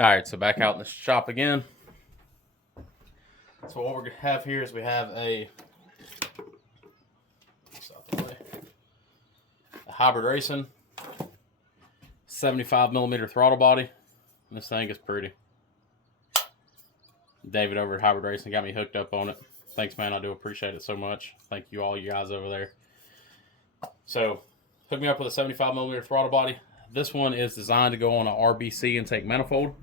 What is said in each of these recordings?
Alright, so back out in the shop again. So what we have here is we have a hybridracing 75mm throttle body. This thing is pretty. David over at hybridracing got me hooked up on it. Thanks, man. I do appreciate it so much. Thank you, all you guys over there. So, hook me up with a 75mm throttle body. This one is designed to go on a RBC intake manifold.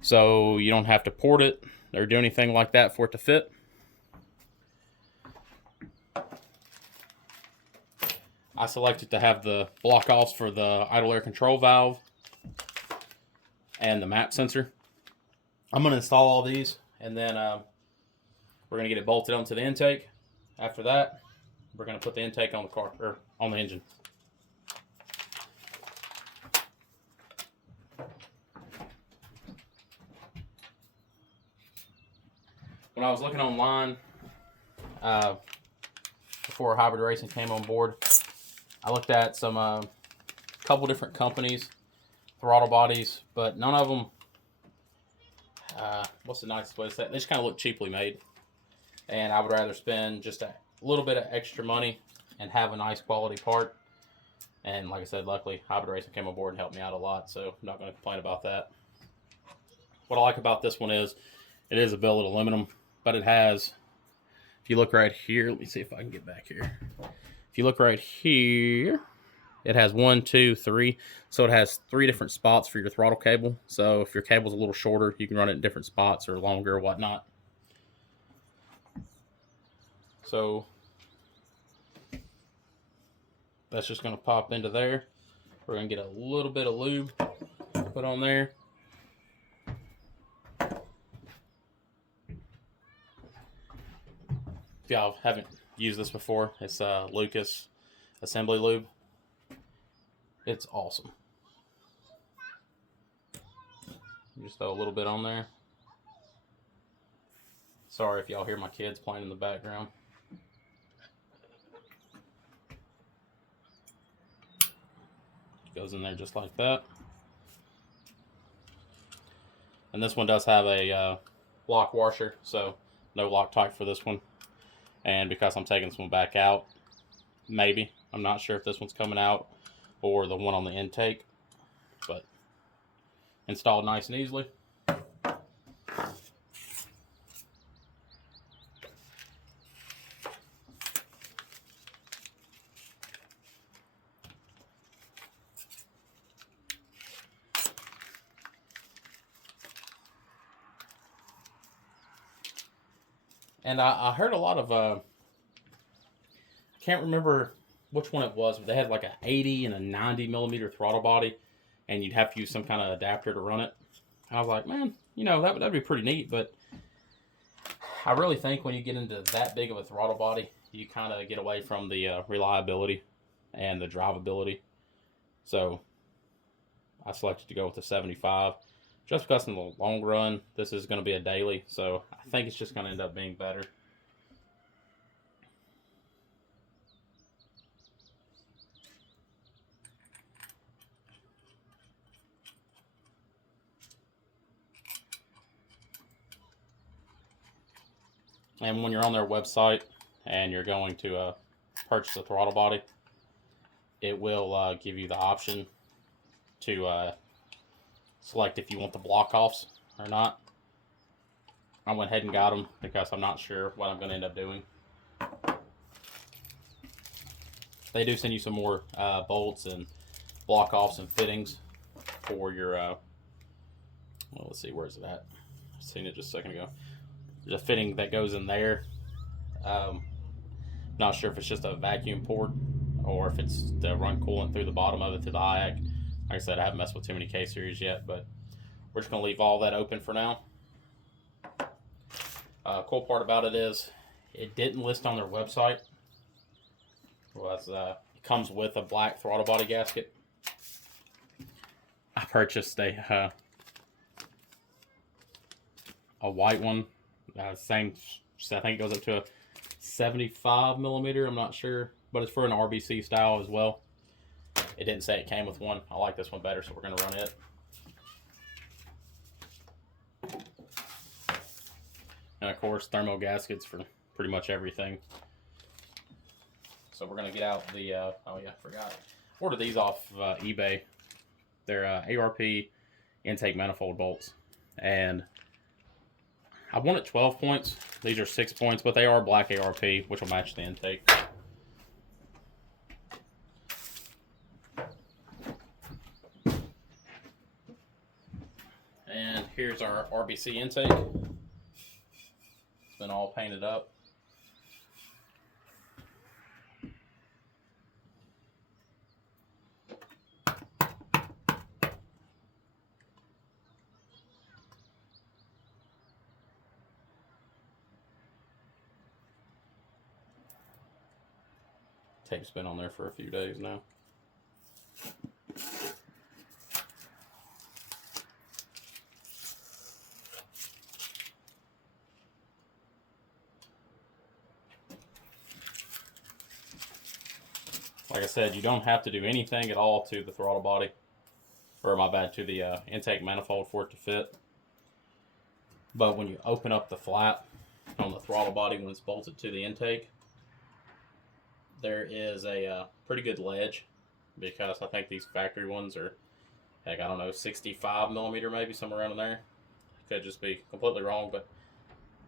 So, you don't have to port it or do anything like that for it to fit. I selected to have the block offs for the idle air control valve and the map sensor. I'm going to install all these, and then we're going to get it bolted onto the intake. After that, we're going to put the intake on the car, or on the engine. When I was looking online before hybridracing came on board, I looked at some couple different companies, throttle bodies, but none of them, what's the nicest way to say it? They just kind of look cheaply made. And I would rather spend just a little bit of extra money and have a nice quality part. And like I said, luckily hybridracing came on board and helped me out a lot, so I'm not going to complain about that. What I like about this one is it is a billet aluminum, but it has, if you look right here, let me see if I can get back here. If you look right here, it has 1, 2, 3. So it has 3 different spots for your throttle cable. So if your cable's a little shorter, you can run it in different spots or longer or whatnot. So that's just going to pop into there. We're going to get a little bit of lube put on there. If y'all haven't used this before, it's Lucas assembly lube. It's awesome. Just throw a little bit on there. Sorry if y'all hear my kids playing in the background. Goes in there just like that. And this one does have a lock washer, so no Loctite for this one. And because I'm taking this one back out, maybe, I'm not sure if this one's coming out or the one on the intake, but installed nice and easily. And I heard a lot of, I can't remember which one it was, but they had like a 80 and a 90mm throttle body, and you'd have to use some kind of adapter to run it. I was like, man, you know, that'd be pretty neat, but I really think when you get into that big of a throttle body, you kind of get away from the reliability and the drivability. So I selected to go with the 75. Just because in the long run, this is going to be a daily, so I think it's just going to end up being better. And when you're on their website and you're going to purchase a throttle body, it will give you the option to select if you want the block offs or not. I went ahead and got them because I'm not sure what I'm going to end up doing. They do send you some more bolts and block offs and fittings for your, well, let's see, where's it at? I seen it just a second ago. There's a fitting that goes in there. Not sure if it's just a vacuum port or if it's to run coolant through the bottom of it to the IAC. Like I said, I haven't messed with too many K-series yet, but we're just going to leave all that open for now. Cool part about it is it didn't list on their website. It comes with a black throttle body gasket. I purchased a white one. Same, I think it goes up to a 75mm. I'm not sure, but it's for an RBC style as well. It didn't say it came with one. I like this one better, so we're going to run it. And of course, thermo gaskets for pretty much everything. So we're going to get out the, oh yeah, forgot. Ordered these off eBay. They're ARP intake manifold bolts. And I wanted 12 points. These are 6 points, but they are black ARP, which will match the intake. And here's our RBC intake. It's been all painted up. Tape's been on there for a few days now. Like I said, you don't have to do anything at all to the throttle body, or my bad, to the intake manifold for it to fit. But when you open up the flap on the throttle body when it's bolted to the intake, there is a pretty good ledge, because I think these factory ones are, heck, I don't know, 65 millimeter maybe, somewhere around in there. Could just be completely wrong, but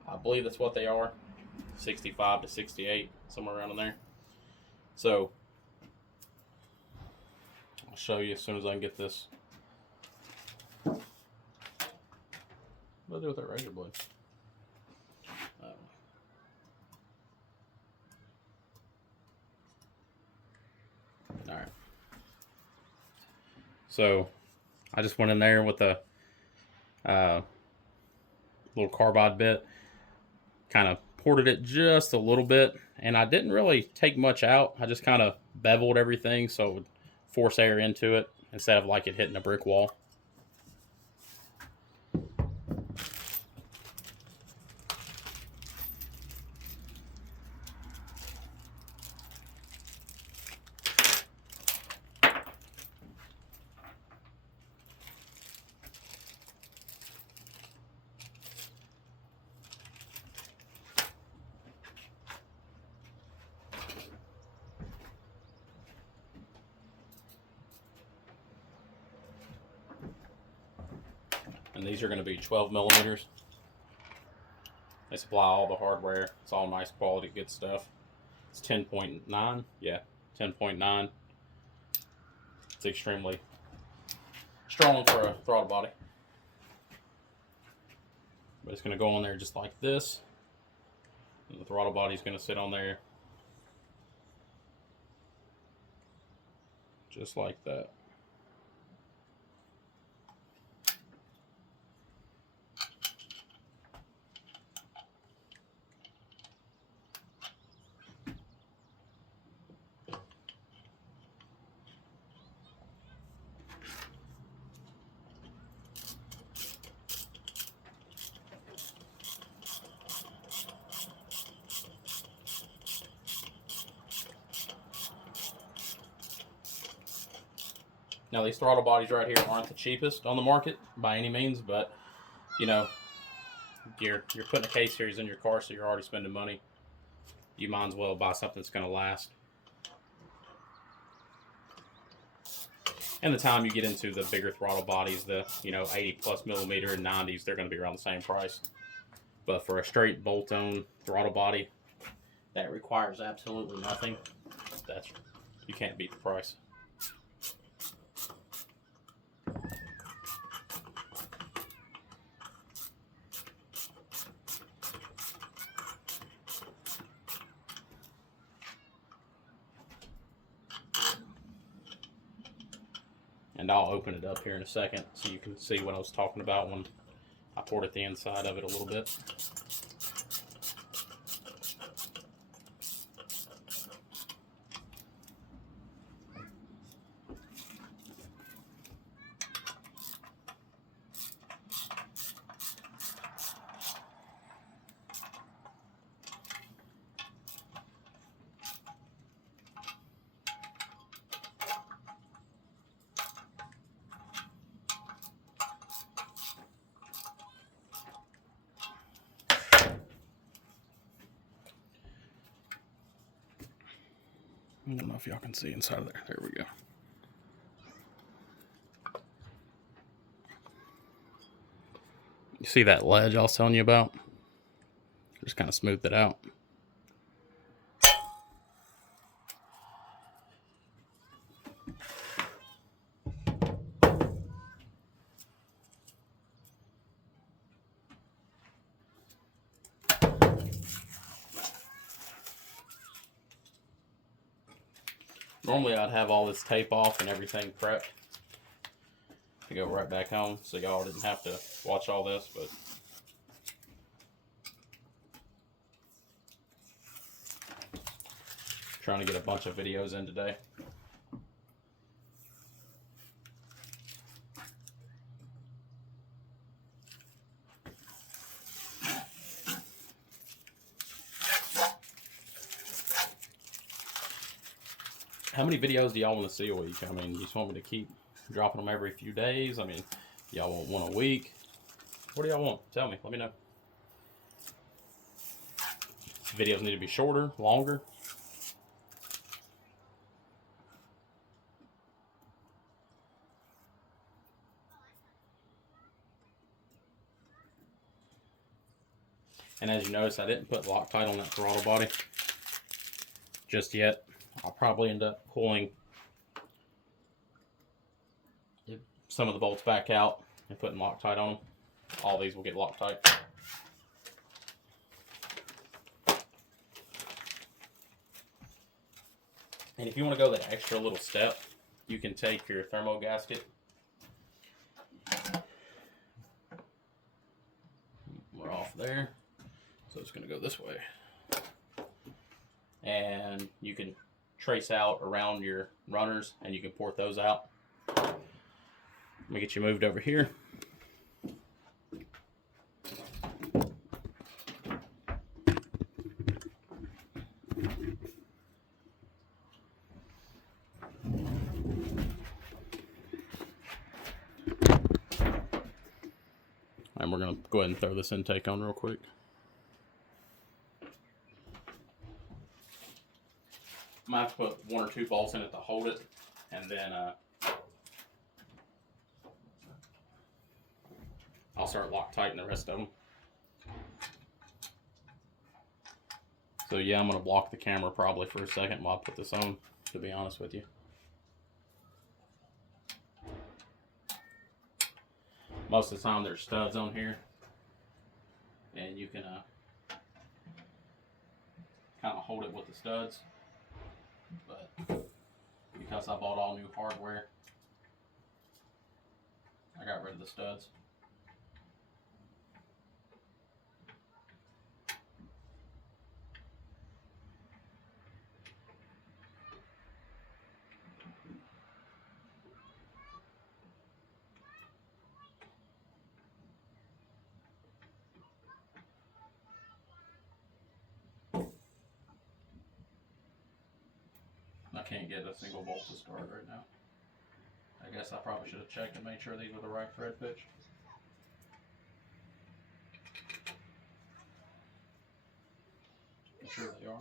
I believe that's what they are, 65 to 68, somewhere around in there. So I'll show you as soon as I can get this. What do I do with that razor blade? Alright. So I just went in there with a little carbide bit, kind of ported it just a little bit, and I didn't really take much out. I just kind of beveled everything so it would force air into it instead of like it hitting a brick wall. And these are going to be 12 millimeters. They supply all the hardware. It's all nice quality, good stuff. It's 10.9. Yeah, 10.9. It's extremely strong for a throttle body. But it's going to go on there just like this. And the throttle body is going to sit on there just like that. Now these throttle bodies right here aren't the cheapest on the market by any means, but you know, you're putting a K series in your car, so you're already spending money. You might as well buy something that's going to last. And the time you get into the bigger throttle bodies, the 80 plus millimeter and 90s, they're going to be around the same price. But for a straight bolt-on throttle body that requires absolutely nothing, you can't beat the price. And I'll open it up here in a second so you can see what I was talking about when I poured at the inside of it a little bit. I don't know if y'all can see inside of there. There we go. You see that ledge I was telling you about? Just kind of smoothed it out. Normally I'd have all this tape off and everything prepped to go right back home, so y'all didn't have to watch all this, but trying to get a bunch of videos in today. How many videos do y'all want to see a week? I mean, you just want me to keep dropping them every few days? I mean, y'all want one a week? What do y'all want? Tell me. Let me know. Videos need to be shorter, longer. And as you notice, I didn't put Loctite on that throttle body just yet. I'll probably end up pulling some of the bolts back out and putting Loctite on them. All these will get Loctite. And if you want to go that extra little step, you can take your thermo gasket. We're off there. So it's going to go this way. And you can trace out around your runners and you can port those out. Let me get you moved over here. And we're going to go ahead and throw this intake on real quick. Might have to put 1 or 2 bolts in it to hold it, and then I'll start Loctiting the rest of them. So yeah, I'm going to block the camera probably for a second while I put this on, to be honest with you. Most of the time there's studs on here, and you can kind of hold it with the studs. But because I bought all new hardware, I got rid of the studs. I can't get a single bolt to start right now. I guess I probably should have checked and made sure these were the right thread pitch. I'm sure they are.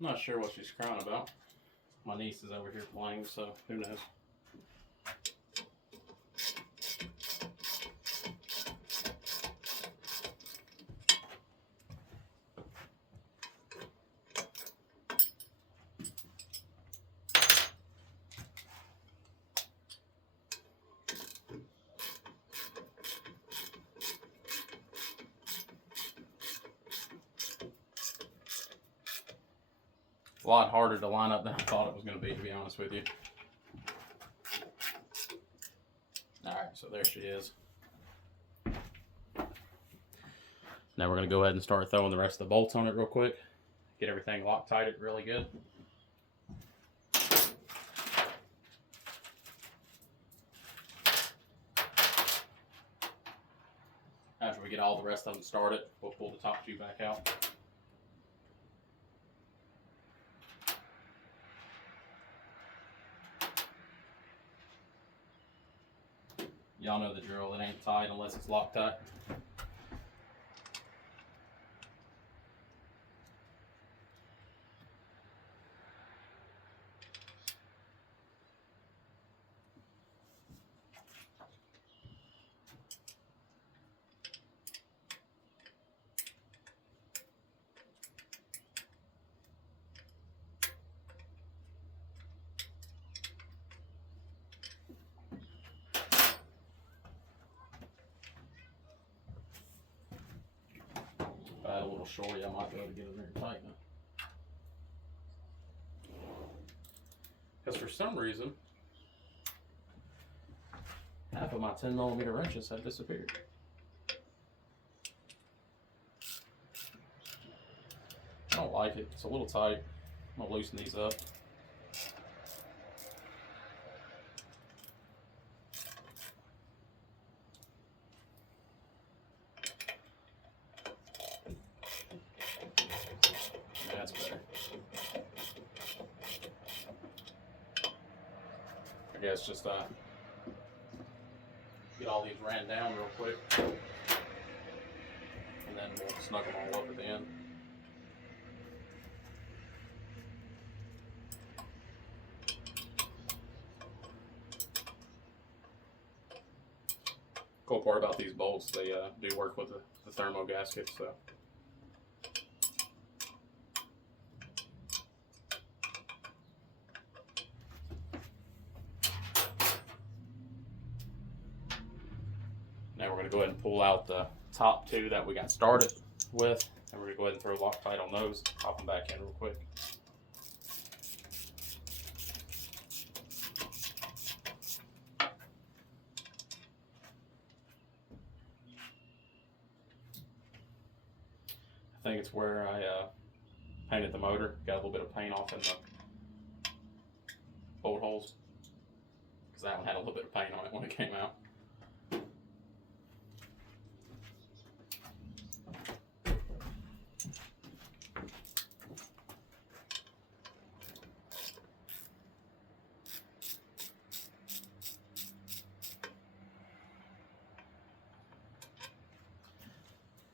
I'm not sure what she's crying about. My niece is over here playing, so who knows. A lot harder to line up than I thought it was going to be honest with you. Alright, so there she is. Now we're going to go ahead and start throwing the rest of the bolts on it real quick. Get everything Loctited really good. After we get all the rest of them started, we'll pull the top tube back out. Y'all know the drill, it ain't tight unless it's Loctite. If I had a little shorty, I might be able to get it there and tighten it. Because for some reason, half of my 10mm wrenches have disappeared. I don't like it. It's a little tight. I'm gonna loosen these up. That's better. I guess just get all these ran down real quick, and then we'll snug them all up at the end. Cool part about these bolts, they do work with the thermo gasket, so. Now we're going to go ahead and pull out the top two that we got started with, and we're going to go ahead and throw Loctite on those, pop them back in real quick. I think it's where I painted the motor, got a little bit of paint off in the bolt holes, because that one had a little bit of paint on it when it came out.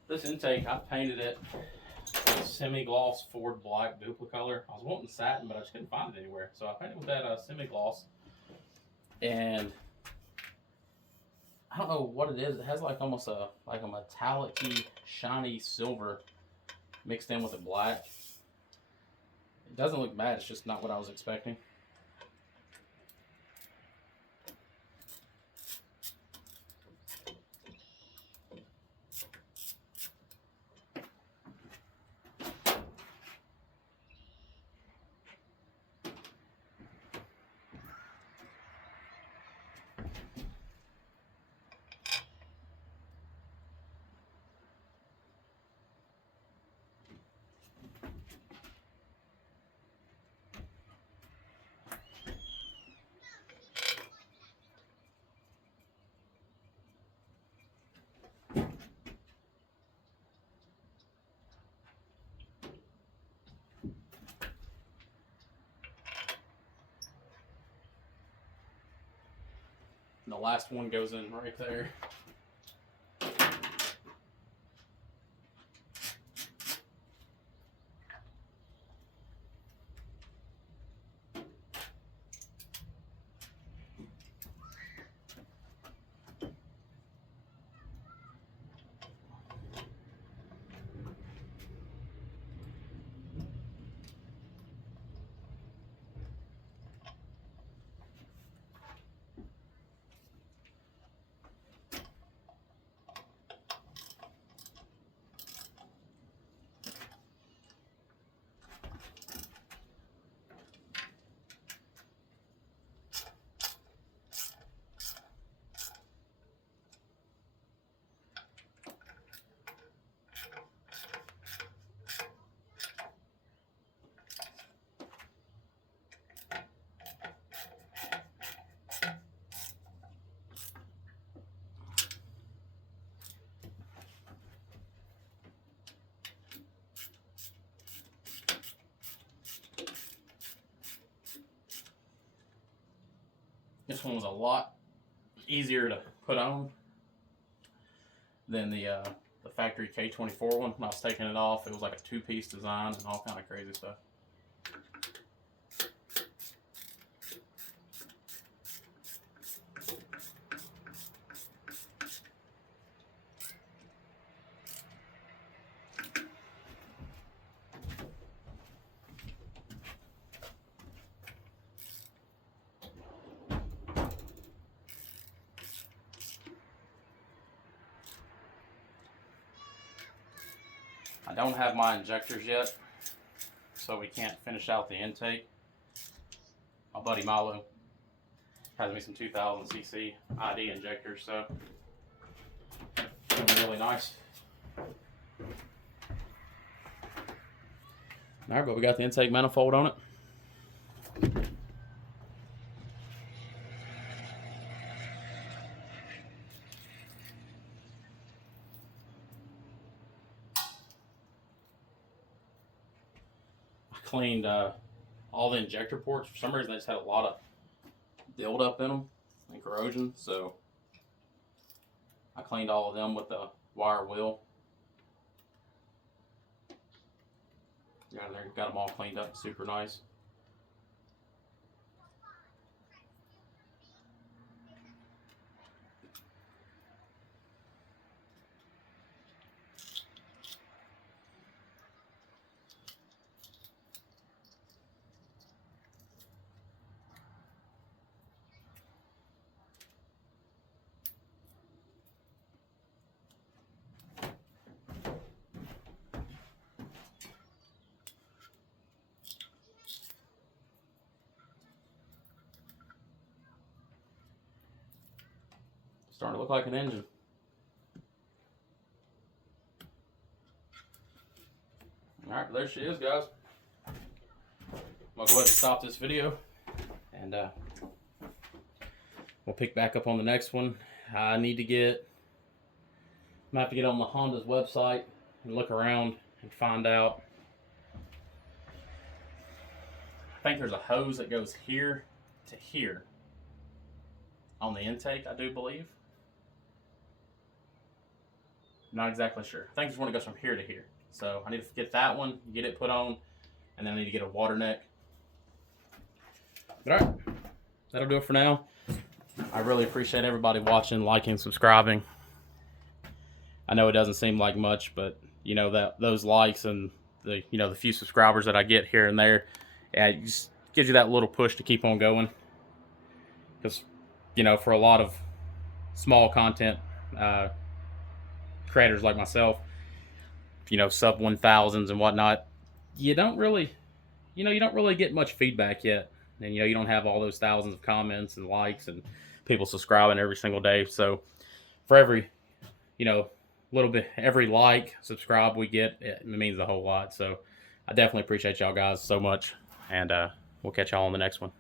This intake, I painted it with a semi-gloss Ford Black Duplicolor. I was wanting satin, but I just couldn't find it anywhere. So I painted with that semi-gloss. And I don't know what it is. It has like almost a metallic-y, shiny silver mixed in with the black. It doesn't look bad. It's just not what I was expecting. And the last one goes in right there. This one was a lot easier to put on than the factory K24 one. When I was taking it off, it was like a two-piece design and all kind of crazy stuff. I don't have my injectors yet, so we can't finish out the intake. My buddy Milo has me some 2000cc ID injectors, so it's gonna be really nice. All right, but we got the intake manifold on it. Cleaned all the injector ports. For some reason, they just had a lot of buildup in them and corrosion, so I cleaned all of them with the wire wheel. Yeah, there, got them all cleaned up, super nice. Starting to look like an engine. Alright, there she is, guys. I'm going to go ahead and stop this video, and we'll pick back up on the next one. I'm going to have to get on the Honda's website and look around and find out. I think there's a hose that goes here to here on the intake, I do believe. Not exactly sure. I think this one goes from here to here. So I need to get that one, get it put on, and then I need to get a water neck. But alright, that'll do it for now. I really appreciate everybody watching, liking, subscribing. I know it doesn't seem like much, but you know that those likes and the the few subscribers that I get here and there, yeah, it just gives you that little push to keep on going. Because for a lot of small content creators like myself, sub 1000s and whatnot, you don't really get much feedback yet, and you don't have all those thousands of comments and likes and people subscribing every single day. So for every little bit, every like, subscribe we get, it means a whole lot. So I definitely appreciate y'all guys so much, and we'll catch y'all on the next one.